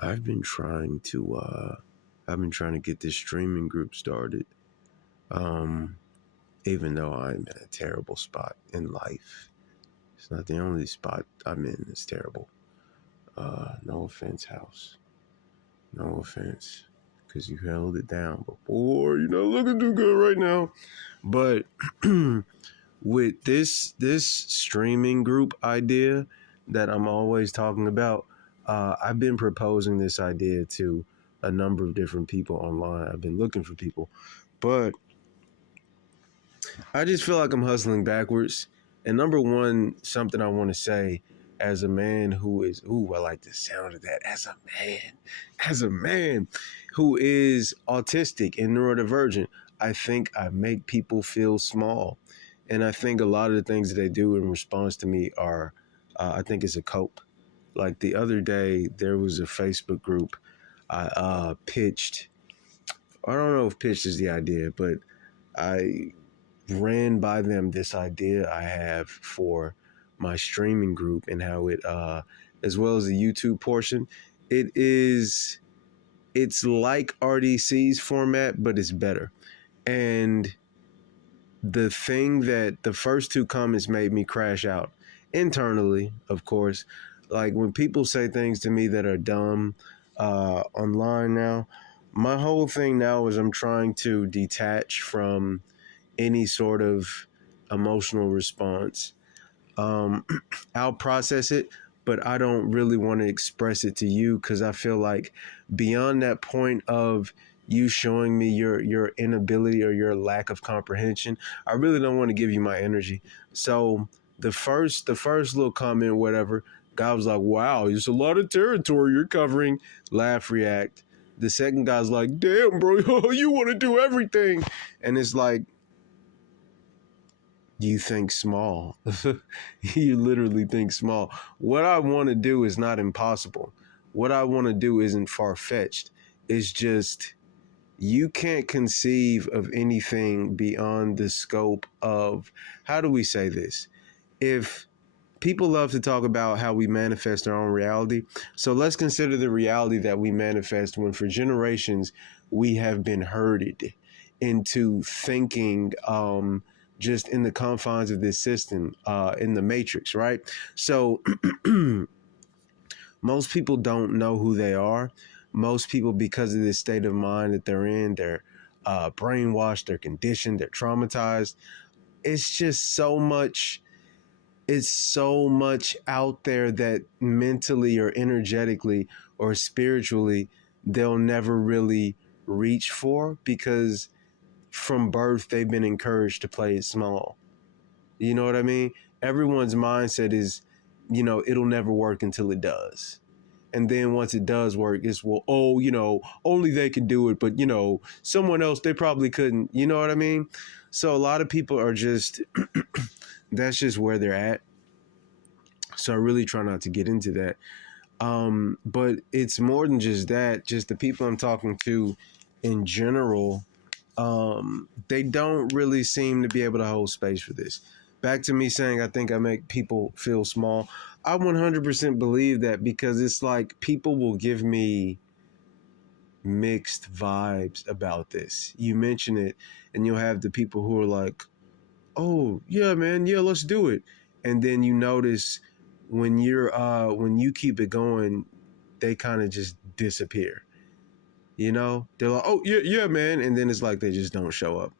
I've been trying to get this streaming group started. Um, Even though I'm in a terrible spot in life. It's not the only spot I'm in that's terrible. No offense, house. No offense. Because you held it down before. You're not looking too good right now. But with this streaming group idea that I'm always talking about, I've been proposing this idea to a number of different people online. I've been looking for people, but I just feel like I'm hustling backwards. And number one, something I want to say as a man who is, I like the sound of that. As a man who is autistic and neurodivergent, I think I make people feel small. And I think a lot of the things that they do in response to me are, I think it's a cope. Like the other day, there was a Facebook group I pitched. I don't know if pitched is the idea, but I ran by them this idea I have for my streaming group and how it, as well as the YouTube portion, it's like RDC's format, but it's better. And the thing that the first two comments made me crash out internally, of course, like when people say things to me that are dumb online now, my whole thing now is I'm trying to detach from any sort of emotional response. I'll process it, but I don't really want to express it to you because I feel like beyond that point of you showing me your inability or your lack of comprehension, I really don't want to give you my energy. So the first little comment, whatever, guy was like, "Wow, it's a lot of territory you're covering." Laugh, react. The second guy's like, "Damn, bro, you want to do everything," and it's like, you think small. You literally think small. What I want to do is not impossible. What I want to do isn't far-fetched. It's just you can't conceive of anything beyond the scope of, how do we say this? If people love to talk about how we manifest our own reality, so let's consider the reality that we manifest when for generations we have been herded into thinking just in the confines of this system, in the matrix, right? So most people don't know who they are. Most people, because of this state of mind that they're in, they're brainwashed, they're conditioned, they're traumatized. It's just so much. It's so much out there that mentally or energetically or spiritually they'll never really reach for, because from birth they've been encouraged to play it small. You know what I mean? Everyone's mindset is, it'll never work until it does. And then once it does work, it's, well, oh, only they can do it, but someone else, they probably couldn't. You know what I mean? So a lot of people are just that's just where they're at. So I really try not to get into that. But it's more than just that. Just the people I'm talking to in general, they don't really seem to be able to hold space for this. Back to me saying I think I make people feel small. I 100% believe that, because it's like people will give me mixed vibes about this. You mention it and you'll have the people who are like, "Oh, yeah, man, yeah, let's do it." And then you notice when you keep it going, they kind of just disappear. They're like, "Oh, yeah, yeah, man." And then it's like they just don't show up.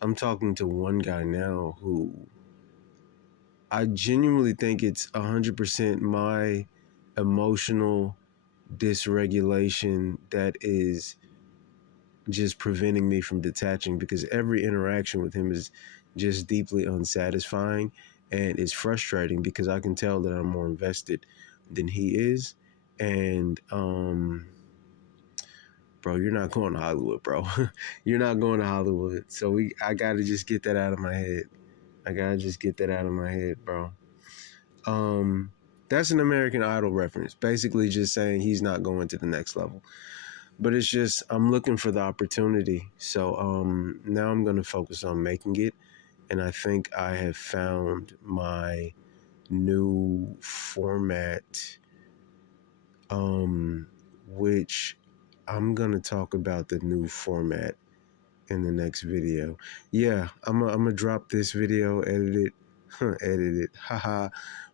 I'm talking to one guy now who I genuinely think it's 100% my emotional dysregulation that is just preventing me from detaching, because every interaction with him is just deeply unsatisfying and it's frustrating because I can tell that I'm more invested than he is. And bro, you're not going to Hollywood, bro. You're not going to Hollywood. So I gotta just get that out of my head. Bro. That's an American Idol reference, basically just saying he's not going to the next level. But it's just, I'm looking for the opportunity. So now I'm going to focus on making it. And I think I have found my new format, which I'm going to talk about the new format in the next video. Yeah, I'm gonna drop this video, edit it, haha.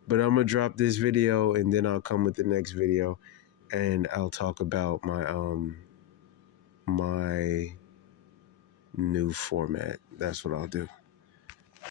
But I'm gonna drop this video and then I'll come with the next video and I'll talk about my new format. That's what I'll do.